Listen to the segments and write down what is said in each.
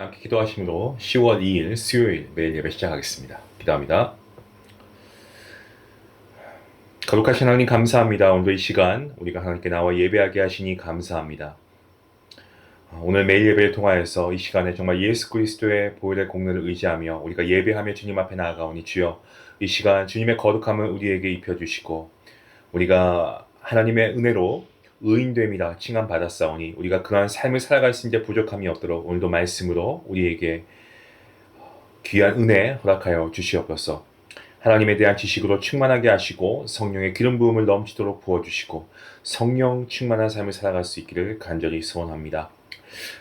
함께 기도하심으로 10월 2일 수요일 매일 예배 시작하겠습니다. 기도합니다. 거룩하신 하나님 감사합니다. 오늘도 이 시간 우리가 하나님께 나와 예배하게 하시니 감사합니다. 오늘 매일 예배를 통하여서 이 시간에 정말 예수 그리스도의 보혈의 공로를 의지하며 우리가 예배하며 주님 앞에 나아가오니 주여, 이 시간 주님의 거룩함을 우리에게 입혀주시고 우리가 하나님의 은혜로 의인됨이라 칭함받았사오니 우리가 그러한 삶을 살아갈 수 있는 부족함이 없도록 오늘도 말씀으로 우리에게 귀한 은혜 허락하여 주시옵소서. 하나님에 대한 지식으로 충만하게 하시고 성령의 기름 부음을 넘치도록 부어주시고 성령 충만한 삶을 살아갈 수 있기를 간절히 소원합니다.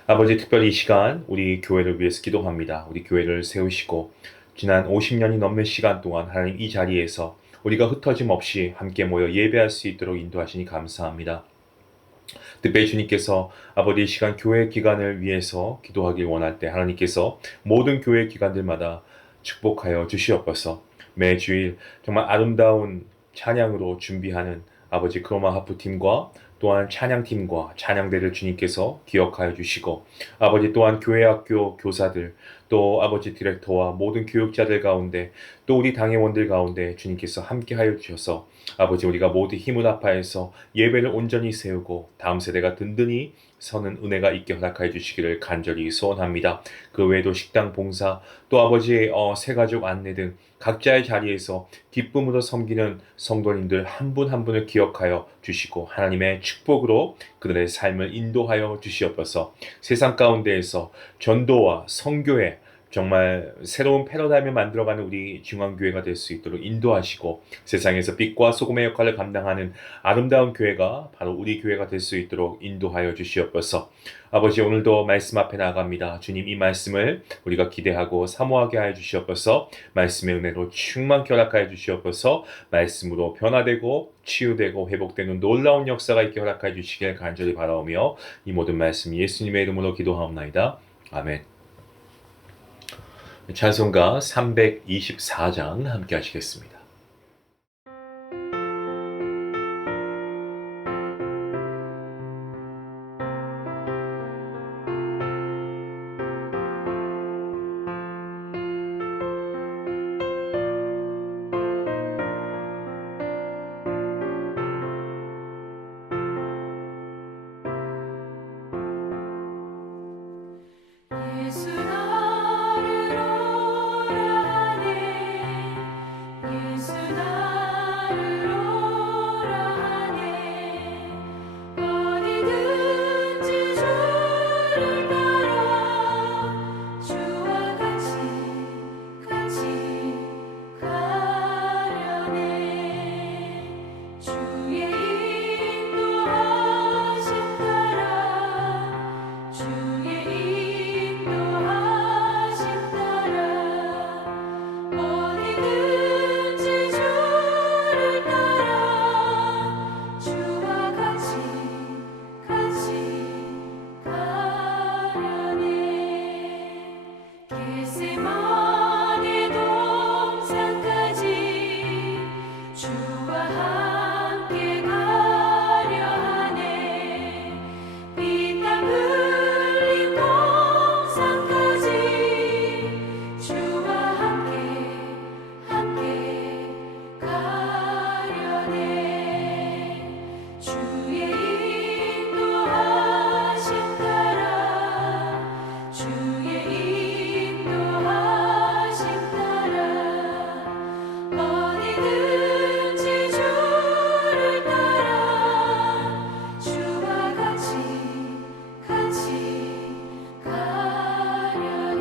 아버지, 특별히 이 시간 우리 교회를 위해서 기도합니다. 우리 교회를 세우시고 지난 50년이 넘는 시간 동안 하나님 이 자리에서 우리가 흩어짐 없이 함께 모여 예배할 수 있도록 인도하시니 감사합니다. 특별히 주님께서 아버지 이 시간 교회 기간을 위해서 기도하길 원할 때 하나님께서 모든 교회 기관들마다 축복하여 주시옵소서. 매주일 정말 아름다운 찬양으로 준비하는 아버지 크로마 하프팀과 또한 찬양팀과 찬양대를 주님께서 기억하여 주시고 아버지 또한 교회학교 교사들 또 아버지 디렉터와 모든 교육자들 가운데 또 우리 당회원들 가운데 주님께서 함께하여 주셔서 아버지 우리가 모두 힘을 합하여서 예배를 온전히 세우고 다음 세대가 든든히 서는 은혜가 있게 허락하여 주시기를 간절히 소원합니다. 그 외에도 식당 봉사 또 아버지의 새가족 안내 등 각자의 자리에서 기쁨으로 섬기는 성도님들 한 분 한 분을 기억하여 주시고 하나님의 축복으로 그들의 삶을 인도하여 주시옵소서. 세상 가운데에서 전도와 선교에 정말 새로운 패러다임을 만들어가는 우리 중앙교회가 될 수 있도록 인도하시고 세상에서 빛과 소금의 역할을 감당하는 아름다운 교회가 바로 우리 교회가 될 수 있도록 인도하여 주시옵소서. 아버지, 오늘도 말씀 앞에 나아갑니다. 주님, 이 말씀을 우리가 기대하고 사모하게 하여 주시옵소서. 말씀의 은혜로 충만케 허락하여 주시옵소서. 말씀으로 변화되고 치유되고 회복되는 놀라운 역사가 있게 허락하여 주시길 간절히 바라오며 이 모든 말씀 예수님의 이름으로 기도하옵나이다. 아멘. 찬송가 324장 함께 하시겠습니다. 예수 나를 오라 하네 예수 나를 오라 하네 어디든지 주를 따라 주와 같이 가려네 주의 인도하심 따라 주의 인도하심 따라 어디든지 주를 따라 주와 같이 가려네 겟세마네 동산까지 주와 함께 가려 하네 피땀 흘린 동산까지 주와 함께 가려네 주의 인도하심 따라 주의 인도하심 따라 어디든지 주를 따라 주와 같이 가려네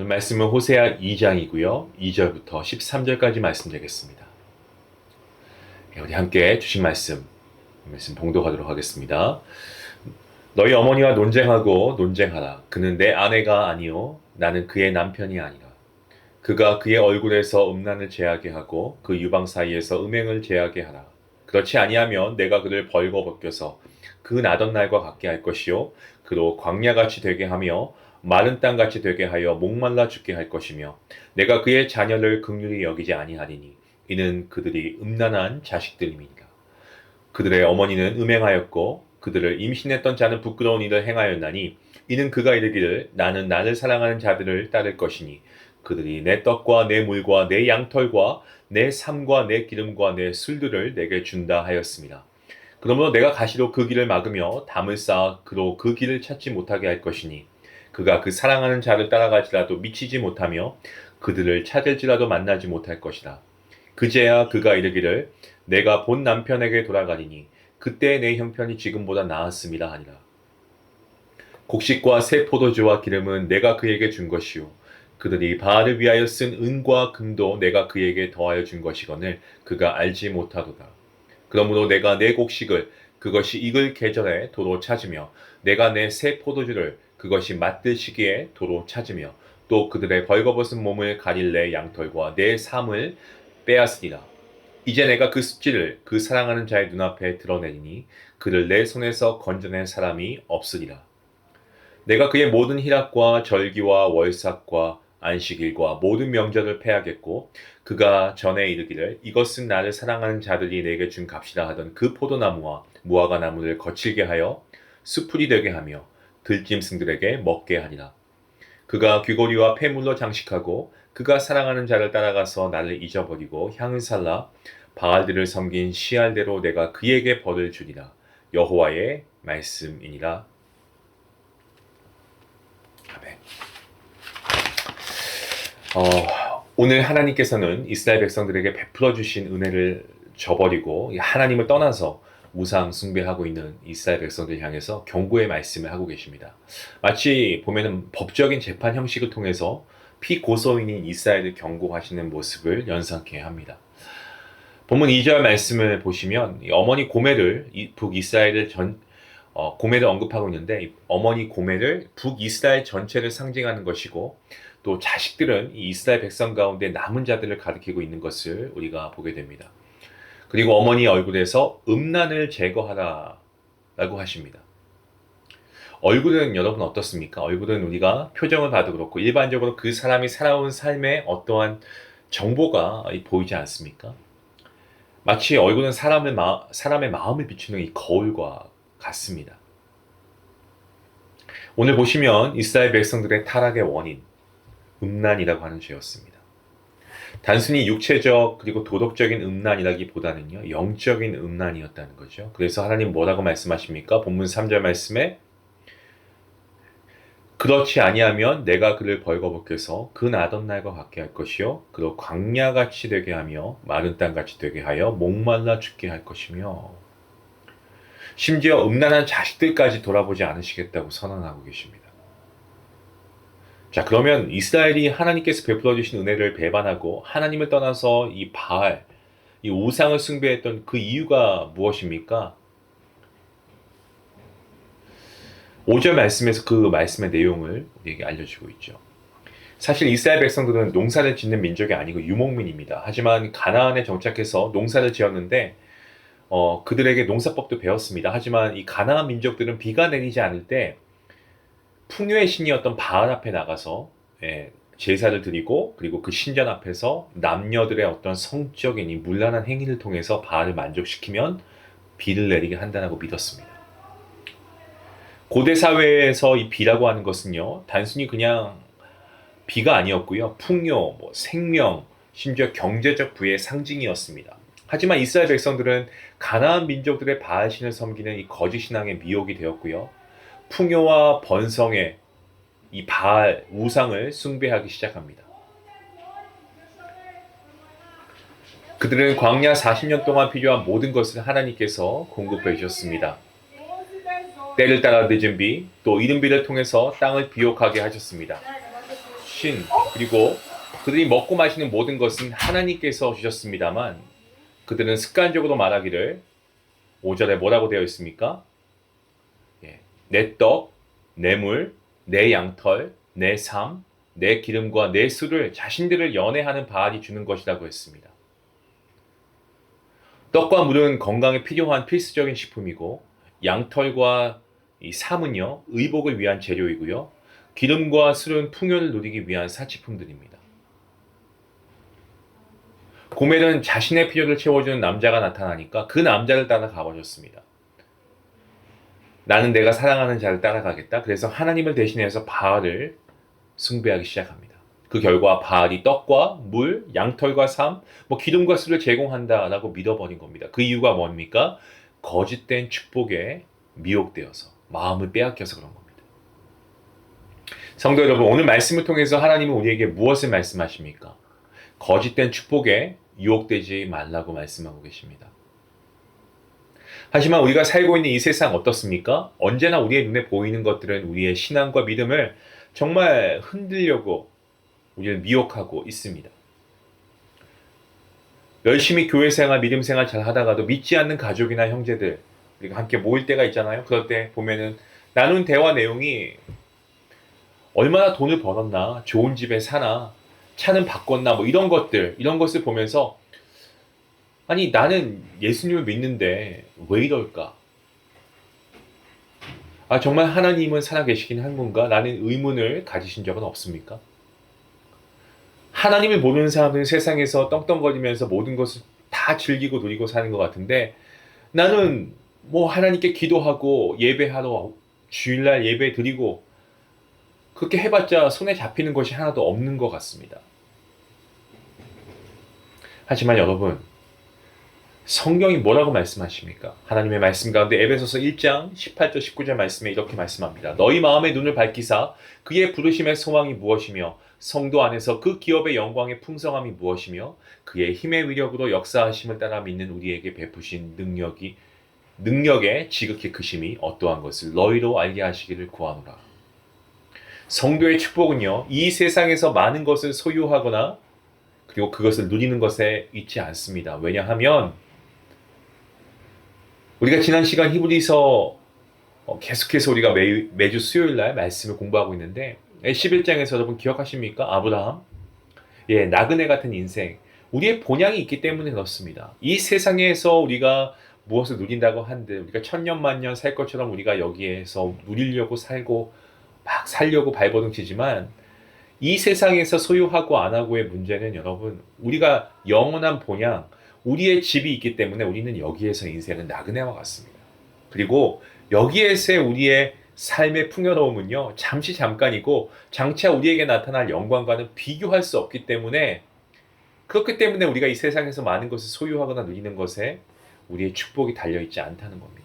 오늘 말씀은 호세아 2장이고요. 2절부터 13절까지 말씀드리겠습니다. 우리 함께 주신 말씀 봉독하도록 하겠습니다. 너희 어머니와 논쟁하라. 그는 내 아내가 아니요 나는 그의 남편이 아니라. 그가 그의 얼굴에서 음란을 제하게 하고 그 유방 사이에서 음행을 제하게 하라. 그렇지 아니하면 내가 그를 벌거벗겨서 그 나던 날과 같게 할 것이요 그로 광야같이 되게 하며 마른 땅같이 되게 하여 목말라 죽게 할 것이며 내가 그의 자녀를 긍휼히 여기지 아니하리니 이는 그들이 음란한 자식들임이니라. 그들의 어머니는 음행하였고 그들을 임신했던 자는 부끄러운 일을 행하였나니 이는 그가 이르기를 나는 나를 사랑하는 자들을 따를 것이니 그들이 내 떡과 내 물과 내 양털과 내 삶과 내 기름과 내 술들을 내게 준다 하였습니다. 그러므로 내가 가시로 그 길을 막으며 담을 쌓아 그로 그 길을 찾지 못하게 할 것이니 그가 그 사랑하는 자를 따라갈지라도 미치지 못하며 그들을 찾을지라도 만나지 못할 것이다. 그제야 그가 이르기를 내가 본 남편에게 돌아가리니 그때 내 형편이 지금보다 나았음이라 하니라. 곡식과 새 포도주와 기름은 내가 그에게 준 것이요 그들이 바알을 위하여 쓴 은과 금도 내가 그에게 더하여 준 것이거늘 그가 알지 못하도다. 그러므로 내가 내 곡식을 그것이 익을 계절에 도로 찾으며 내가 내 새 포도주를 그것이 맞들 시기에 도로 찾으며 또 그들의 벌거벗은 몸을 가릴 내 양털과 내 삶을 빼앗으리라. 이제 내가 그 습지를 그 사랑하는 자의 눈앞에 드러내리니 그를 내 손에서 건져낸 사람이 없으리라. 내가 그의 모든 희락과 절기와 월삭과 안식일과 모든 명절을 패하겠고 그가 전에 이르기를 이것은 나를 사랑하는 자들이 내게 준 값이라 하던 그 포도나무와 무화과 나무를 거칠게 하여 수풀이 되게 하며 들짐승들에게 먹게 하리라. 그가 귀고리와 폐물로 장식하고 그가 사랑하는 자를 따라가서 나를 잊어버리고 향을 살라 바알들을 섬긴 시알대로 내가 그에게 벌을 주리라. 여호와의 말씀이니라. 아멘. 오늘 하나님께서는 이스라엘 백성들에게 베풀어 주신 은혜를 저버리고 하나님을 떠나서 우상 숭배하고 있는 이스라엘 백성들 향해서 경고의 말씀을 하고 계십니다. 마치 보면은 법적인 재판 형식을 통해서 피고소인인 이스라엘을 경고하시는 모습을 연상케 합니다. 본문 2절 말씀을 보시면 어머니 고멜을 북이스라엘을 고멜을 언급하고 있는데 이 어머니 고멜을 북이스라엘 전체를 상징하는 것이고 또 자식들은 이 이스라엘 백성 가운데 남은 자들을 가리키고 있는 것을 우리가 보게 됩니다. 그리고 어머니 얼굴에서 음란을 제거하라 라고 하십니다. 얼굴은 여러분 어떻습니까? 얼굴은 우리가 표정을 봐도 그렇고 일반적으로 그 사람이 살아온 삶에 어떠한 정보가 보이지 않습니까? 마치 얼굴은 사람의 마음을 비추는 이 거울과 같습니다. 오늘 보시면 이스라엘 백성들의 타락의 원인, 음란이라고 하는 죄였습니다. 단순히 육체적 그리고 도덕적인 음란이라기보다는요 영적인 음란이었다는 거죠. 그래서 하나님 뭐라고 말씀하십니까? 본문 3절 말씀에 그렇지 아니하면 내가 그를 벌거벗겨서 그 나던 날과 같게 할 것이요 그로 광야같이 되게 하며 마른 땅같이 되게 하여 목말라 죽게 할 것이며 심지어 음란한 자식들까지 돌아보지 않으시겠다고 선언하고 계십니다. 자, 그러면 이스라엘이 하나님께서 베풀어 주신 은혜를 배반하고 하나님을 떠나서 이 바알, 이 우상을 숭배했던 그 이유가 무엇입니까? 5절 말씀에서 그 말씀의 내용을 우리에게 알려주고 있죠. 사실 이스라엘 백성들은 농사를 짓는 민족이 아니고 유목민입니다. 하지만 가나안에 정착해서 농사를 지었는데 그들에게 농사법도 배웠습니다. 하지만 이 가나안 민족들은 비가 내리지 않을 때 풍요의 신이었던 바알 앞에 나가서 제사를 드리고 그리고 그 신전 앞에서 남녀들의 어떤 성적인 이 문란한 행위를 통해서 바알을 만족시키면 비를 내리게 한다고 믿었습니다. 고대 사회에서 이 비라고 하는 것은요 단순히 그냥 비가 아니었고요 풍요, 생명, 심지어 경제적 부의 상징이었습니다. 하지만 이스라엘 백성들은 가나안 민족들의 바알 신을 섬기는 이 거짓 신앙의 미혹이 되었고요 풍요와 번성의 이 바알 우상을 숭배하기 시작합니다. 그들은 광야 40년 동안 필요한 모든 것을 하나님께서 공급해 주셨습니다. 때를 따라 늦은 비, 또 이른 비를 통해서 땅을 비옥하게 하셨습니다. 신 그리고 그들이 먹고 마시는 모든 것은 하나님께서 주셨습니다만 그들은 습관적으로 말하기를 5절에 뭐라고 되어 있습니까? 예, 내 떡, 내 물, 내 양털, 내 삶, 내 기름과 내 술을 자신들을 연애하는 바알이 주는 것이라고 했습니다. 떡과 물은 건강에 필요한 필수적인 식품이고 양털과 이 삶은요 의복을 위한 재료이고요. 기름과 술은 풍요를 누리기 위한 사치품들입니다. 고멜은 자신의 필요를 채워주는 남자가 나타나니까 그 남자를 따라 가버렸습니다. 나는 내가 사랑하는 자를 따라가겠다. 그래서 하나님을 대신해서 바알을 숭배하기 시작합니다. 그 결과 바알이 떡과 물, 양털과 삶, 기름과 술을 제공한다라고 믿어버린 겁니다. 그 이유가 뭡니까? 거짓된 축복에 미혹되어서 마음을 빼앗겨서 그런 겁니다. 성도 여러분, 오늘 말씀을 통해서 하나님은 우리에게 무엇을 말씀하십니까? 거짓된 축복에 유혹되지 말라고 말씀하고 계십니다. 하지만 우리가 살고 있는 이 세상 어떻습니까? 언제나 우리의 눈에 보이는 것들은 우리의 신앙과 믿음을 정말 흔들려고 우리를 미혹하고 있습니다. 열심히 교회 생활, 믿음 생활 잘 하다가도 믿지 않는 가족이나 형제들, 우리가 함께 모일 때가 있잖아요. 그럴 때 보면은 나눈 대화 내용이 얼마나 돈을 벌었나, 좋은 집에 사나, 차는 바꿨나, 이런 것을 보면서 아니, 나는 예수님을 믿는데 왜 이럴까? 아, 정말 하나님은 살아계시긴 한 건가? 라는 의문을 가지신 적은 없습니까? 하나님을 모르는 사람들은 세상에서 떵떵거리면서 모든 것을 다 즐기고 누리고 사는 것 같은데 나는 하나님께 기도하고 예배하러 주일날 예배 드리고 그렇게 해봤자 손에 잡히는 것이 하나도 없는 것 같습니다. 하지만 여러분, 성경이 뭐라고 말씀하십니까? 하나님의 말씀 가운데 에베소서 1장 18절 19절 말씀에 이렇게 말씀합니다. 너희 마음의 눈을 밝히사 그의 부르심의 소망이 무엇이며 성도 안에서 그 기업의 영광의 풍성함이 무엇이며 그의 힘의 위력으로 역사하심을 따라 믿는 우리에게 베푸신 능력의 지극히 크심이 어떠한 것을 너희로 알게 하시기를 구하노라. 성도의 축복은요, 이 세상에서 많은 것을 소유하거나 그리고 그것을 누리는 것에 있지 않습니다. 왜냐하면 우리가 지난 시간 히브리서 계속해서 우리가 매주 수요일날 말씀을 공부하고 있는데 11장에서 여러분 기억하십니까? 아브라함, 나그네 같은 인생, 우리의 본향이 있기 때문에 그렇습니다. 이 세상에서 우리가 무엇을 누린다고 한들 우리가 천년만년 살 것처럼 우리가 여기에서 누리려고 살고 막 살려고 발버둥 치지만 이 세상에서 소유하고 안 하고의 문제는 여러분, 우리가 영원한 본향, 우리의 집이 있기 때문에 우리는 여기에서 인생은 나그네와 같습니다. 그리고 여기에서의 우리의 삶의 풍요로움은요, 잠깐이고 장차 우리에게 나타날 영광과는 비교할 수 없기 때문에 그렇기 때문에 우리가 이 세상에서 많은 것을 소유하거나 누리는 것에 우리의 축복이 달려있지 않다는 겁니다.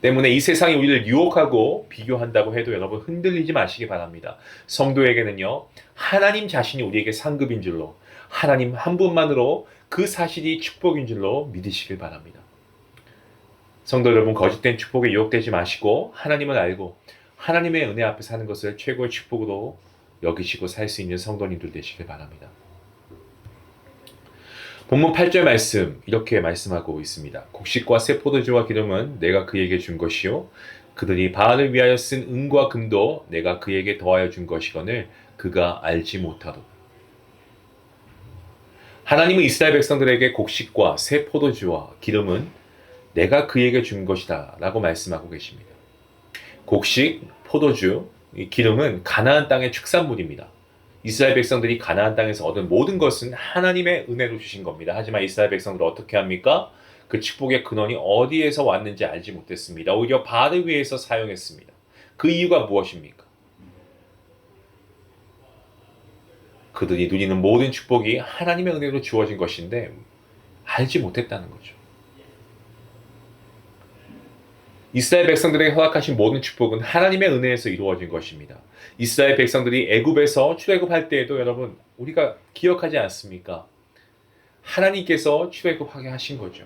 때문에 이 세상이 우리를 유혹하고 비교한다고 해도 여러분 흔들리지 마시기 바랍니다. 성도에게는요, 하나님 자신이 우리에게 상급인 줄로, 하나님 한 분만으로 그 사실이 축복인 줄로 믿으시길 바랍니다. 성도 여러분, 거짓된 축복에 유혹되지 마시고 하나님을 알고 하나님의 은혜 앞에 사는 것을 최고의 축복으로 여기시고 살 수 있는 성도님들 되시길 바랍니다. 본문 8절 말씀 이렇게 말씀하고 있습니다. 곡식과 새 포도주와 기름은 내가 그에게 준 것이요 그들이 바알을 위하여 쓴 은과 금도 내가 그에게 더하여 준 것이거늘 그가 알지 못하도다. 하나님은 이스라엘 백성들에게 곡식과 새 포도주와 기름은 내가 그에게 준 것이다 라고 말씀하고 계십니다. 곡식, 포도주, 기름은 가나안 땅의 축산물입니다. 이스라엘 백성들이 가나안 땅에서 얻은 모든 것은 하나님의 은혜로 주신 겁니다. 하지만 이스라엘 백성들은 어떻게 합니까? 그 축복의 근원이 어디에서 왔는지 알지 못했습니다. 오히려 바알을 위해서 사용했습니다. 그 이유가 무엇입니까? 그들이 누리는 모든 축복이 하나님의 은혜로 주어진 것인데 알지 못했다는 거죠. 이스라엘 백성들에게 허락하신 모든 축복은 하나님의 은혜에서 이루어진 것입니다. 이스라엘 백성들이 애굽에서 출애굽할 때에도 여러분 우리가 기억하지 않습니까? 하나님께서 출애굽하게 하신 거죠.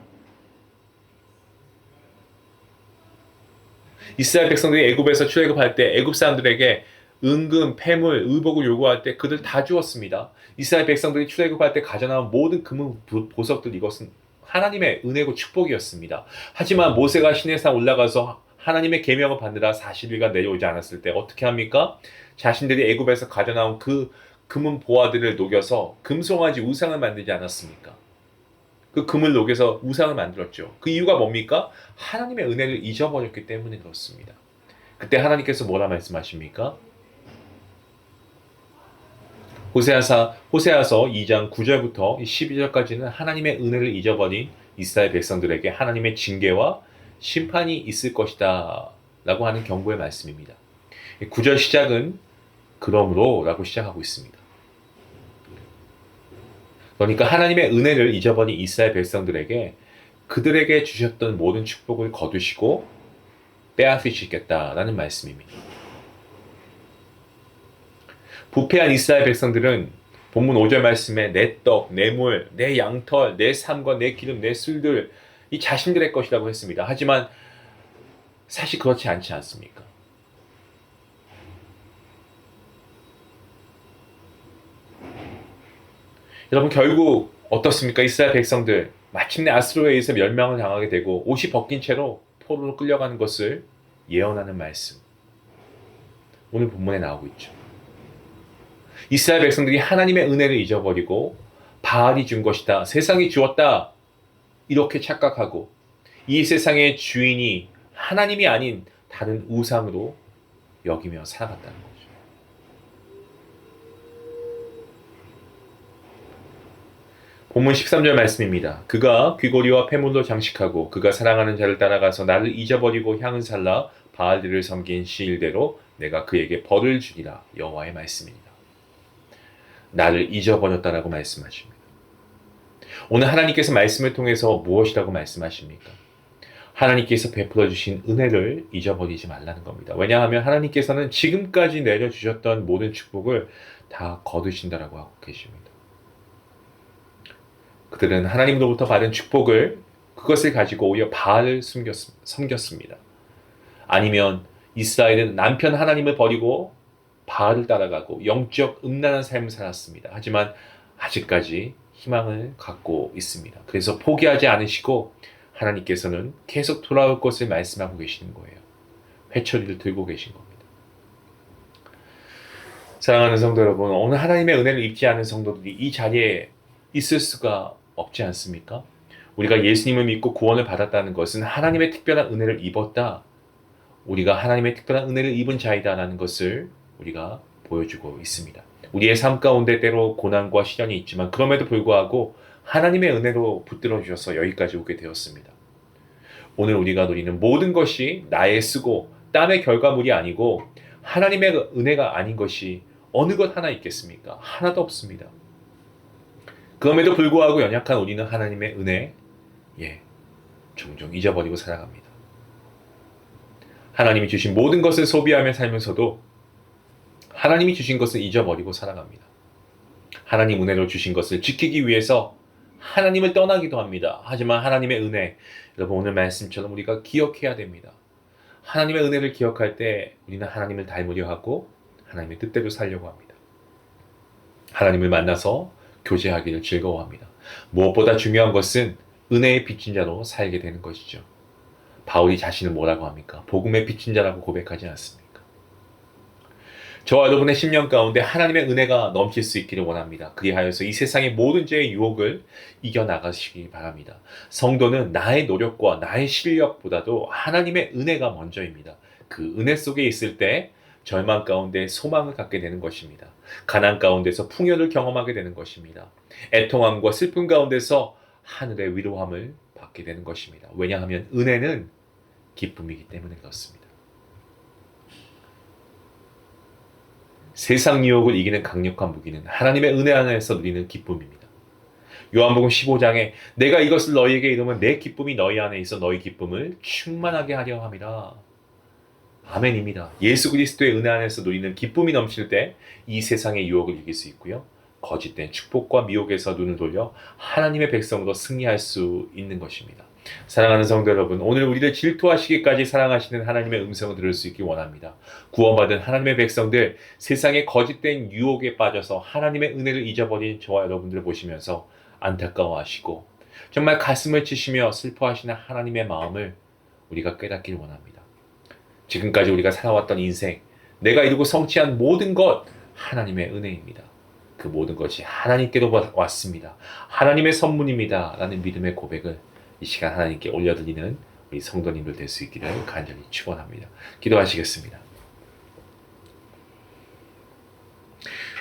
이스라엘 백성들이 애굽에서 출애굽할 때 애굽 사람들에게 은금, 폐물, 의복을 요구할 때 그들 다 주었습니다. 이스라엘 백성들이 출애굽할 때 가져나온 모든 금은 보석들 이것은 하나님의 은혜고 축복이었습니다. 하지만 모세가 시내산 올라가서 하나님의 계명을 받느라 40일간 내려오지 않았을 때 어떻게 합니까? 자신들이 애굽에서 가져나온 그 금은 보화들을 녹여서 금송아지 우상을 만들지 않았습니까? 그 금을 녹여서 우상을 만들었죠. 그 이유가 뭡니까? 하나님의 은혜를 잊어버렸기 때문에 그렇습니다. 그때 하나님께서 뭐라 말씀하십니까? 호세아서 2장 9절부터 12절까지는 하나님의 은혜를 잊어버린 이스라엘 백성들에게 하나님의 징계와 심판이 있을 것이다 라고 하는 경고의 말씀입니다. 9절 시작은 그러므로 라고 시작하고 있습니다. 그러니까 하나님의 은혜를 잊어버린 이스라엘 백성들에게 그들에게 주셨던 모든 축복을 거두시고 빼앗으시겠다라는 말씀입니다. 부패한 이스라엘 백성들은 본문 5절 말씀에 내 떡, 내 물, 내 양털, 내 삶과 내 기름, 내 술들 이 자신들의 것이라고 했습니다. 하지만 사실 그렇지 않지 않습니까? 여러분 결국 어떻습니까? 이스라엘 백성들 마침내 아수르에 의해서 멸망을 당하게 되고 옷이 벗긴 채로 포로로 끌려가는 것을 예언하는 말씀 오늘 본문에 나오고 있죠. 이스라엘 백성들이 하나님의 은혜를 잊어버리고 바알이 준 것이다, 세상이 주었다 이렇게 착각하고 이 세상의 주인이 하나님이 아닌 다른 우상으로 여기며 살아갔다는 거죠. 본문 13절 말씀입니다. 그가 귀고리와 폐물로 장식하고 그가 사랑하는 자를 따라가서 나를 잊어버리고 향을 살라 바알들을 섬긴 시일대로 내가 그에게 벌을 주리라. 여호와의 말씀입니다. 나를 잊어버렸다라고 말씀하십니다. 오늘 하나님께서 말씀을 통해서 무엇이라고 말씀하십니까? 하나님께서 베풀어 주신 은혜를 잊어버리지 말라는 겁니다. 왜냐하면 하나님께서는 지금까지 내려주셨던 모든 축복을 다 거두신다라고 하고 계십니다. 그들은 하나님으로부터 받은 축복을 그것을 가지고 오히려 바알을 섬겼습니다. 아니면 이스라엘은 남편 하나님을 버리고 바알을 따라가고 영적 음란한 삶을 살았습니다. 하지만 아직까지 희망을 갖고 있습니다. 그래서 포기하지 않으시고 하나님께서는 계속 돌아올 것을 말씀하고 계시는 거예요. 회초리를 들고 계신 겁니다. 사랑하는 성도 여러분, 오늘 하나님의 은혜를 입지 않은 성도들이 이 자리에 있을 수가 없지 않습니까? 우리가 예수님을 믿고 구원을 받았다는 것은 하나님의 특별한 은혜를 입었다. 우리가 하나님의 특별한 은혜를 입은 자이다라는 것을 우리가 보여주고 있습니다. 우리의 삶 가운데 때로 고난과 시련이 있지만 그럼에도 불구하고 하나님의 은혜로 붙들어 주셔서 여기까지 오게 되었습니다. 오늘 우리가 누리는 모든 것이 나의 쓰고 땀의 결과물이 아니고 하나님의 은혜가 아닌 것이 어느 것 하나 있겠습니까? 하나도 없습니다. 그럼에도 불구하고 연약한 우리는 하나님의 은혜, 종종 잊어버리고 살아갑니다. 하나님이 주신 모든 것을 소비하며 살면서도 하나님이 주신 것을 잊어버리고 살아갑니다. 하나님 은혜로 주신 것을 지키기 위해서 하나님을 떠나기도 합니다. 하지만 하나님의 은혜, 여러분 오늘 말씀처럼 우리가 기억해야 됩니다. 하나님의 은혜를 기억할 때 우리는 하나님을 닮으려 하고 하나님의 뜻대로 살려고 합니다. 하나님을 만나서 교제하기를 즐거워합니다. 무엇보다 중요한 것은 은혜의 빚진 자로 살게 되는 것이죠. 바울이 자신을 뭐라고 합니까? 복음의 빚진 자라고 고백하지 않습니까? 저와 여러분의 심령 가운데 하나님의 은혜가 넘칠 수 있기를 원합니다. 그리하여서 이 세상의 모든 죄의 유혹을 이겨나가시기 바랍니다. 성도는 나의 노력과 나의 실력보다도 하나님의 은혜가 먼저입니다. 그 은혜 속에 있을 때 절망 가운데 소망을 갖게 되는 것입니다. 가난 가운데서 풍요를 경험하게 되는 것입니다. 애통함과 슬픔 가운데서 하늘의 위로함을 받게 되는 것입니다. 왜냐하면 은혜는 기쁨이기 때문에 그렇습니다. 세상 유혹을 이기는 강력한 무기는 하나님의 은혜 안에서 누리는 기쁨입니다. 요한복음 15장에 내가 이것을 너희에게 이르면 내 기쁨이 너희 안에 있어 너희 기쁨을 충만하게 하려 함이라. 아멘입니다. 예수 그리스도의 은혜 안에서 누리는 기쁨이 넘칠 때 이 세상의 유혹을 이길 수 있고요. 거짓된 축복과 미혹에서 눈을 돌려 하나님의 백성으로 승리할 수 있는 것입니다. 사랑하는 성도 여러분, 오늘 우리를 질투하시기까지 사랑하시는 하나님의 음성을 들을 수 있길 원합니다. 구원받은 하나님의 백성들, 세상의 거짓된 유혹에 빠져서 하나님의 은혜를 잊어버린 저와 여러분들을 보시면서 안타까워하시고 정말 가슴을 치시며 슬퍼하시는 하나님의 마음을 우리가 깨닫길 원합니다. 지금까지 우리가 살아왔던 인생, 내가 이루고 성취한 모든 것 하나님의 은혜입니다. 그 모든 것이 하나님께로 왔습니다. 하나님의 선물입니다. 라는 믿음의 고백을 이 시간 하나님께 올려드리는 우리 성도님들 될 수 있기를 간절히 축원합니다. 기도하시겠습니다.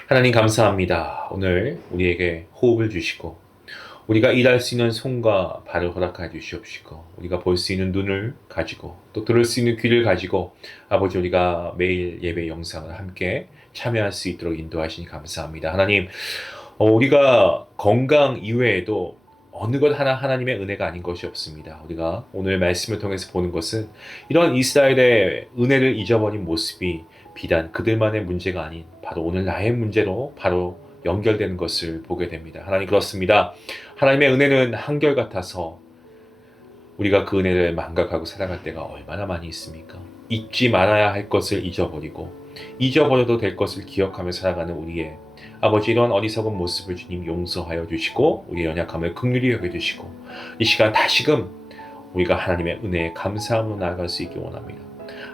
하나님 감사합니다. 오늘 우리에게 호흡을 주시고 우리가 일할 수 있는 손과 발을 허락하여 주시옵시고 우리가 볼 수 있는 눈을 가지고 또 들을 수 있는 귀를 가지고 아버지 우리가 매일 예배 영상을 함께 참여할 수 있도록 인도하시니 감사합니다. 하나님 우리가 건강 이외에도 어느 것 하나 하나님의 은혜가 아닌 것이 없습니다. 우리가 오늘 말씀을 통해서 보는 것은 이런 이스라엘의 은혜를 잊어버린 모습이 비단 그들만의 문제가 아닌 바로 오늘 나의 문제로 바로 연결되는 것을 보게 됩니다. 하나님 그렇습니다. 하나님의 은혜는 한결같아서 우리가 그 은혜를 망각하고 살아갈 때가 얼마나 많이 있습니까? 잊지 말아야 할 것을 잊어버리고 잊어버려도 될 것을 기억하며 살아가는 우리의 아버지 이런 어리석은 모습을 주님 용서하여 주시고 우리의 연약함을 긍휼히 여겨주시고 이 시간 다시금 우리가 하나님의 은혜에 감사함으로 나아갈 수 있길 원합니다.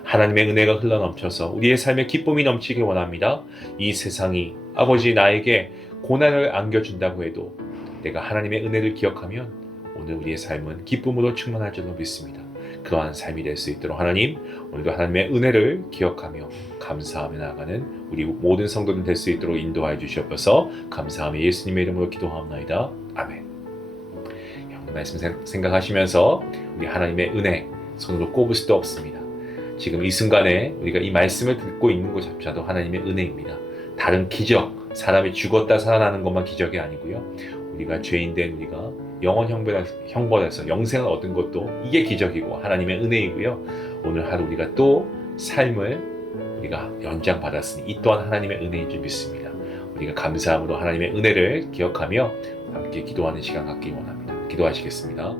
하나님의 은혜가 흘러넘쳐서 우리의 삶에 기쁨이 넘치길 원합니다. 이 세상이 아버지 나에게 고난을 안겨준다고 해도 내가 하나님의 은혜를 기억하면 오늘 우리의 삶은 기쁨으로 충만할 줄로 믿습니다. 그러한 삶이 될 수 있도록 하나님 오늘도 하나님의 은혜를 기억하며 감사하며 나아가는 우리 모든 성도들 될 수 있도록 인도하여 주시옵소서. 감사하며 예수님의 이름으로 기도하옵나이다. 아멘. 오늘 말씀 생각하시면서 우리 하나님의 은혜 손으로 꼽을 수도 없습니다. 지금 이 순간에 우리가 이 말씀을 듣고 있는 것조차도 하나님의 은혜입니다. 다른 기적, 사람이 죽었다 살아나는 것만 기적이 아니고요. 우리가 죄인된 우리가 영원 형벌에서 영생을 얻은 것도 이게 기적이고 하나님의 은혜이고요. 오늘 하루 우리가 또 삶을 우리가 연장받았으니 이 또한 하나님의 은혜인 줄 믿습니다. 우리가 감사함으로 하나님의 은혜를 기억하며 함께 기도하는 시간 갖기 원합니다. 기도하시겠습니다.